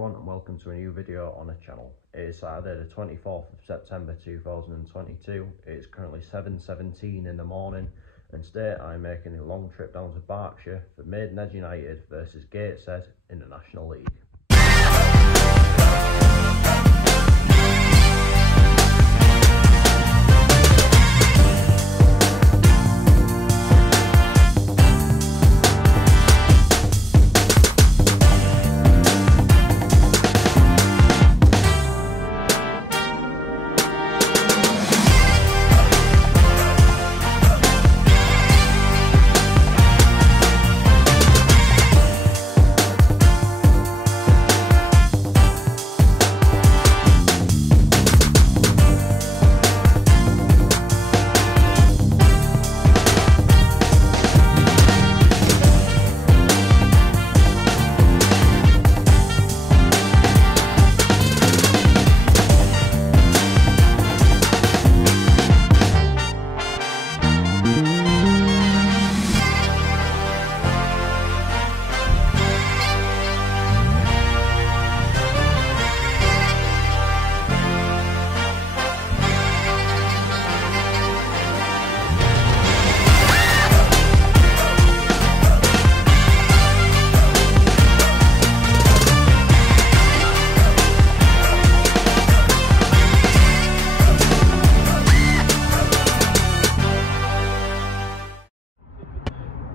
everyone and welcome to a new video on the channel. It is Saturday the 24th of September 2022. It is currently 7:17 in the morning and today I'm making a long trip down to Berkshire for Maidenhead United versus Gateshead in the National League.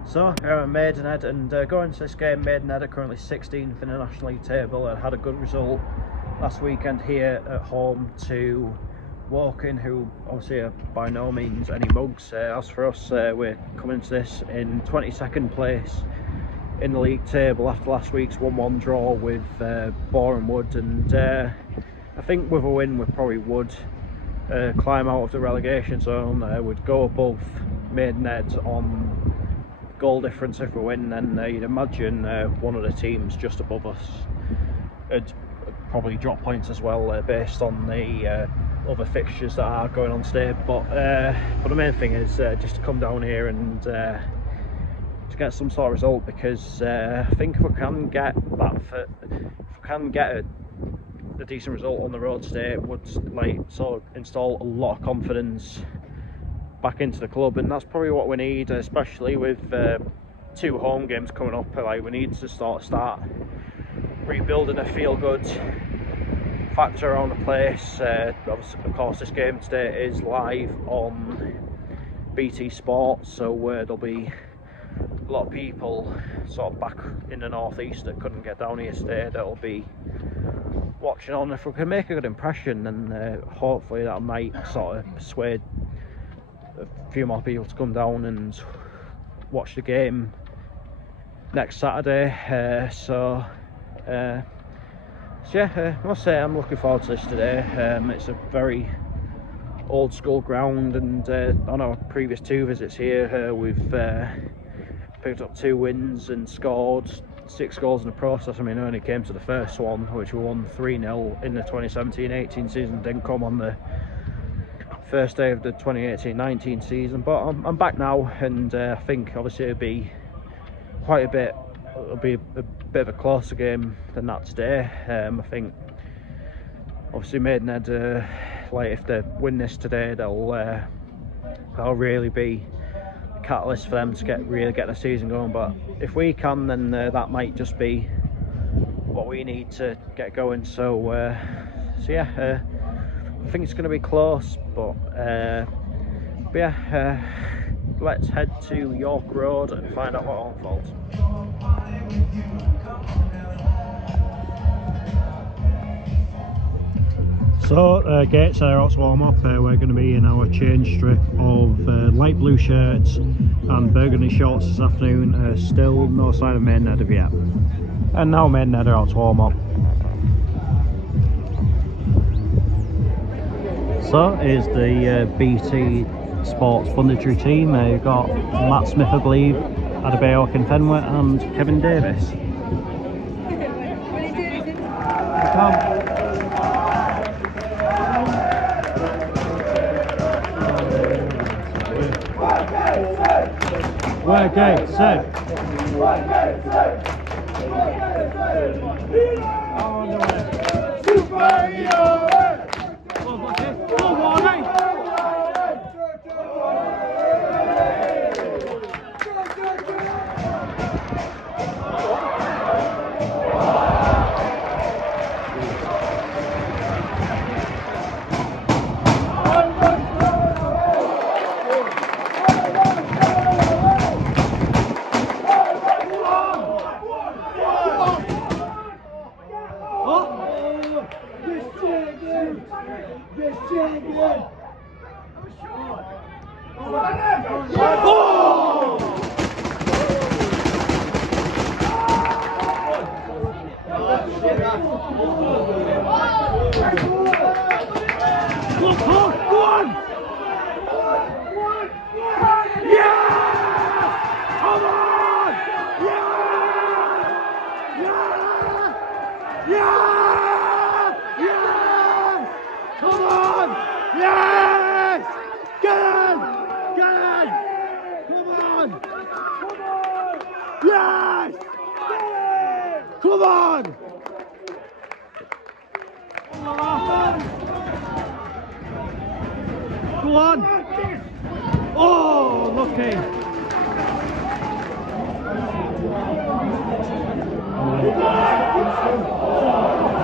So here at Maidenhead, and going to this game, Maidenhead are currently 16th in the National League table and had a good result last weekend here at home to Woking, who obviously are by no means any mugs. As for us, we're coming to this in 22nd place in the league table after last week's 1-1 draw with Boreham Wood, and I think with a win we probably would climb out of the relegation zone. Would go above Maidenhead on goal difference if we win, and you'd imagine one of the teams just above us would probably drop points as well based on the other fixtures that are going on today. But the main thing is just to come down here and to get some sort of result, because I think if we can get a decent result on the road today, it would sort of install a lot of confidence back into the club, and that's probably what we need, especially with 2 home games coming up. We need to start rebuilding a feel-good factor around the place. Of course, this game today is live on BT Sport, so there'll be a lot of people sort of back in the northeast that couldn't get down here today that'll be watching on. If we can make a good impression, then hopefully that might sort of persuade a few more people to come down and watch the game next Saturday. So yeah, I must say I'm looking forward to this today. It's a very old school ground, and on our previous 2 visits here we've picked up 2 wins and scored 6 goals in the process. I mean, I only came to the first one, which we won 3-0 in the 2017-18 season, didn't come on the first day of the 2018-19 season, but I'm back now, and I think obviously it'll be a bit of a closer game than that today. I think obviously Maidenhead, if they win this today, they'll really be a catalyst for them to really get the season going. But if we can, then that might just be what we need to get going. So yeah, I think it's going to be close, but yeah, let's head to York Road and find out what unfolds. So Gateshead are out to warm up. We're going to be in our change strip of light blue shirts and burgundy shorts this afternoon. Still no sign of Maidenhead of yet, and now Maidenhead are out to warm up. So here's the BT Sports fundatory team. You've got Matt Smith, I believe, Adebayo Fenway and Kevin Davis. We're Gateshead. Oh! Go on! Yeah! Come on! Yeah! Yeah! Yeah! Yeah! Come on! Yes! Get in! Get in! Come on! Yes! Come on! Go on! Oh, lucky!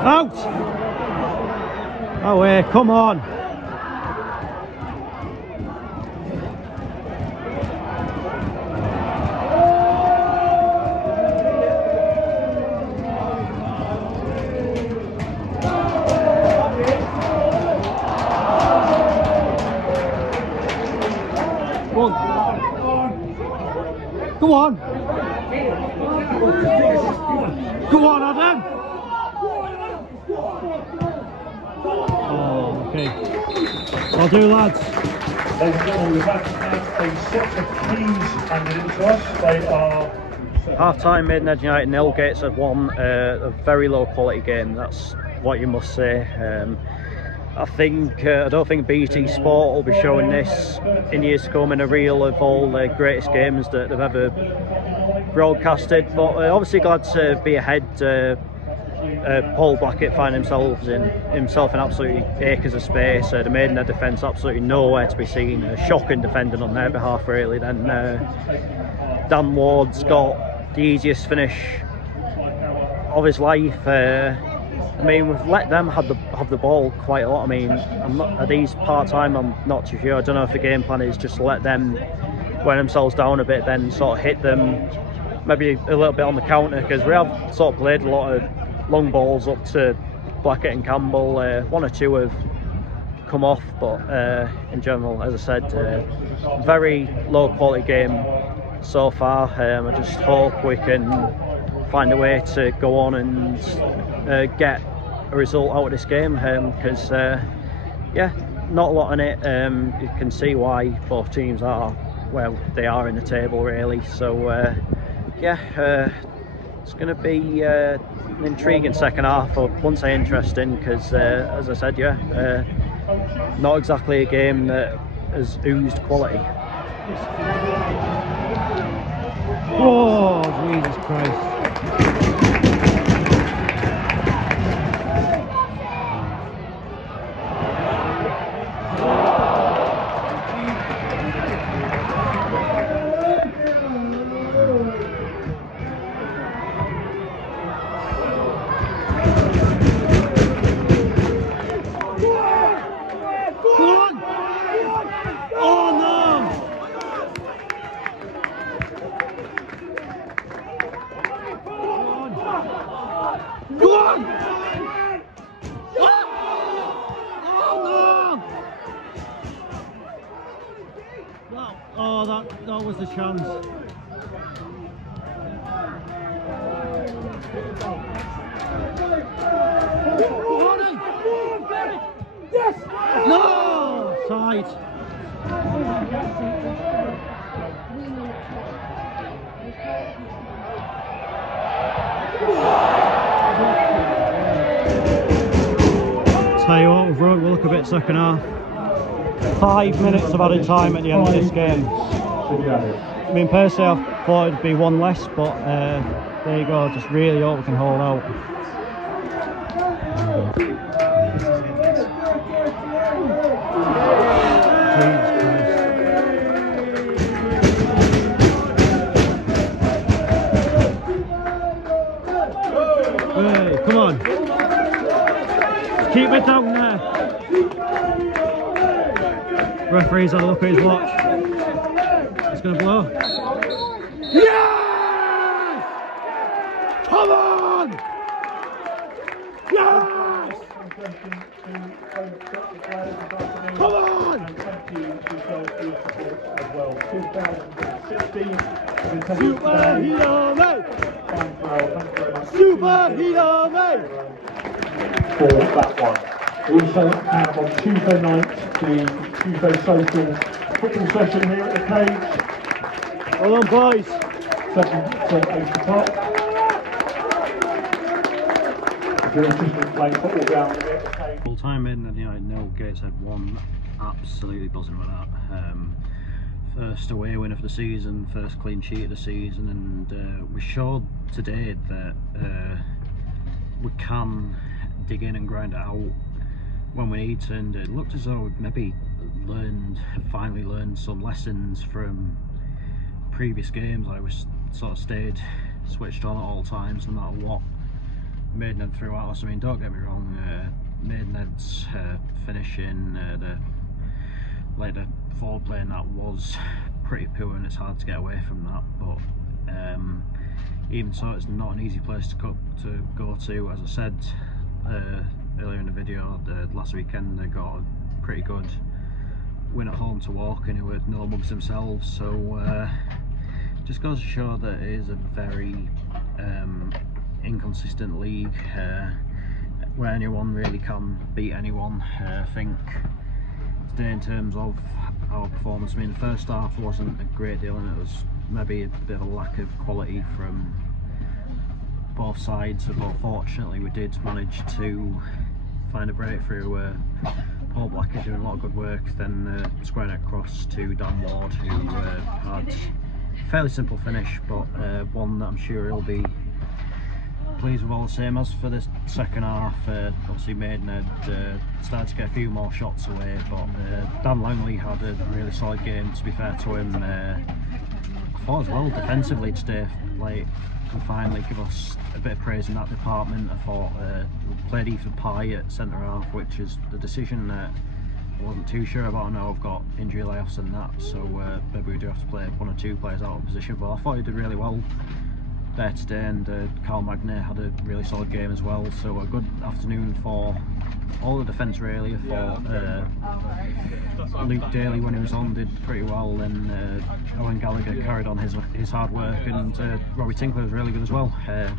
Out! Away, come on! Go on! Go on! Go on, Adam! Oh, okay. I'll do, lads. Ladies and gentlemen, we've had a set of keys handed in to us. They are... Half-time, Maidenhead United 0, Gateshead 1. A very low quality game, that's what you must say. I don't think BT Sport will be showing this in years to come in a reel of all the greatest games that they've ever broadcasted, but obviously glad to be ahead. Paul Blackett finding himself in absolutely acres of space. The Maidenhead defence absolutely nowhere to be seen. Shocking defending on their behalf, really. Then Dan Ward's got the easiest finish of his life. I mean, we've let them have the ball quite a lot. I mean, are these part-time? I'm not too sure. I don't know if the game plan is just to let them wear themselves down a bit, then sort of hit them maybe a little bit on the counter, because we have sort of played a lot of long balls up to Blackett and Campbell. One or two have come off, but in general, as I said, very low quality game so far. I just hope we can find a way to go on and get a result out of this game, because yeah, not a lot in it. You can see why both teams are where they are in the table, really. So yeah, it's going to be an intriguing second half, or wouldn't say interesting, because as I said, yeah, not exactly a game that has oozed quality. Oh, Jesus Christ. Oh, that was the chance. Yes! No! Side. Tell you what, we'll look a bit second half. 5 minutes of added time at the end of this game. I mean, personally, I thought it'd be one less, but there you go. Just really hope we can hold out. Hey, come on. Keep it down there. Referee's had a look at his watch. It's going to blow. Yes! Come on! Yes! congratulations to both the players this afternoon. Come on! And thank you to yourselves for your support as well. 2016. Superhero mate! Thank you very much. Superhero mate! For that one. We also have on Tuesday night the Tuesday social football session here at the Cage. Hold on, boys. 7 till 8 o'clock. If you're interested in playing football down here at the Cage. Full time Maidenhead United 0, Gateshead 1. Absolutely buzzing with that. First away win of the season, first clean sheet of the season, and we showed today that we can dig in and grind it out when we need to, and it looked as though we'd maybe finally learned some lessons from previous games. I was sort of stayed switched on at all times no matter what Maidenhead threw at us. I mean, don't get me wrong, Maidenhead's finishing, the forward play, that was pretty poor, and it's hard to get away from that, but even so, it's not an easy place to go to. As I said earlier in the video, last weekend they got a pretty good win at home to Walking, who were no mugs themselves, so just goes to show that it is a very inconsistent league where anyone really can beat anyone. I think today, in terms of our performance, I mean, the first half wasn't a great deal, and it was maybe a bit of a lack of quality from both sides, but fortunately we did manage to find a breakthrough. Paul Blackett doing a lot of good work, then squaring it across to Dan Ward, who had a fairly simple finish, but one that I'm sure he'll be pleased with all the same. As for the second half, obviously Maidenhead started to get a few more shots away, but Dan Langley had a really solid game, to be fair to him. I thought as well defensively today, can finally give us a bit of praise in that department. I thought we played Ethan Pye at centre half, which is the decision that I wasn't too sure about. I know I've got injury layoffs and that, so maybe we do have to play one or two players out of position, but I thought he did really well there today, and Carl Magnet had a really solid game as well, so a good afternoon for all the defence really. I thought Luke Daly, when he was on, did pretty well, and Owen Gallagher carried on his hard work, and Robbie Tinkler was really good as well. And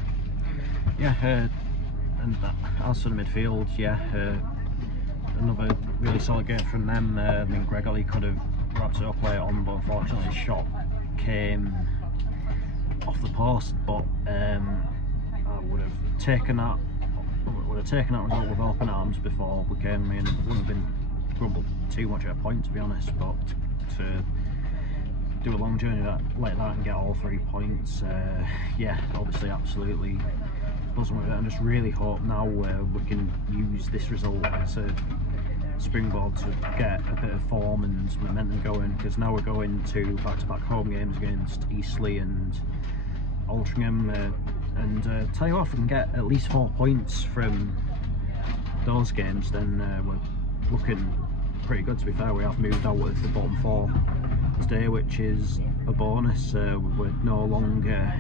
as for the midfield, another really solid game from them. I mean, Greg Ollie could have wrapped it up later on, but unfortunately his shot came off the post, but I would have taken that result with open arms before we came in. It wouldn't have been grumbled too much at a point, to be honest, but to do a long journey like that and get all 3 points, obviously absolutely buzzing with it. I just really hope now we can use this result as a springboard to get a bit of form and momentum going, because now we're going to back-to-back home games against Eastleigh and Altrincham, and tell you what, if we can get at least 4 points from those games, then we're looking pretty good. To be fair, we have moved out of the bottom 4 today, which is a bonus. We're no longer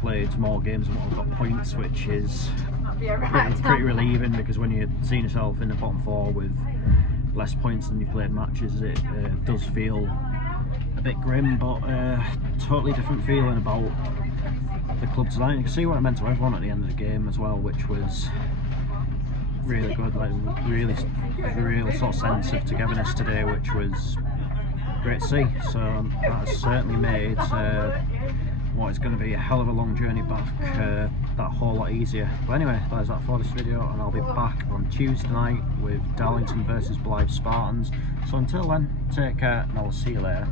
played more games and we've got points, which is pretty relieving, because when you're seeing yourself in the bottom 4 with less points than you've played matches, it does feel a bit grim, but totally different feeling about the club tonight. You can see what it meant to everyone at the end of the game as well, which was really good, really real sort of sense of togetherness today, which was great to see. So that has certainly made what is going to be a hell of a long journey back that whole lot easier. But anyway, that is that for this video, and I'll be back on Tuesday night with Darlington versus Blythe Spartans. So until then, take care, and I will see you later.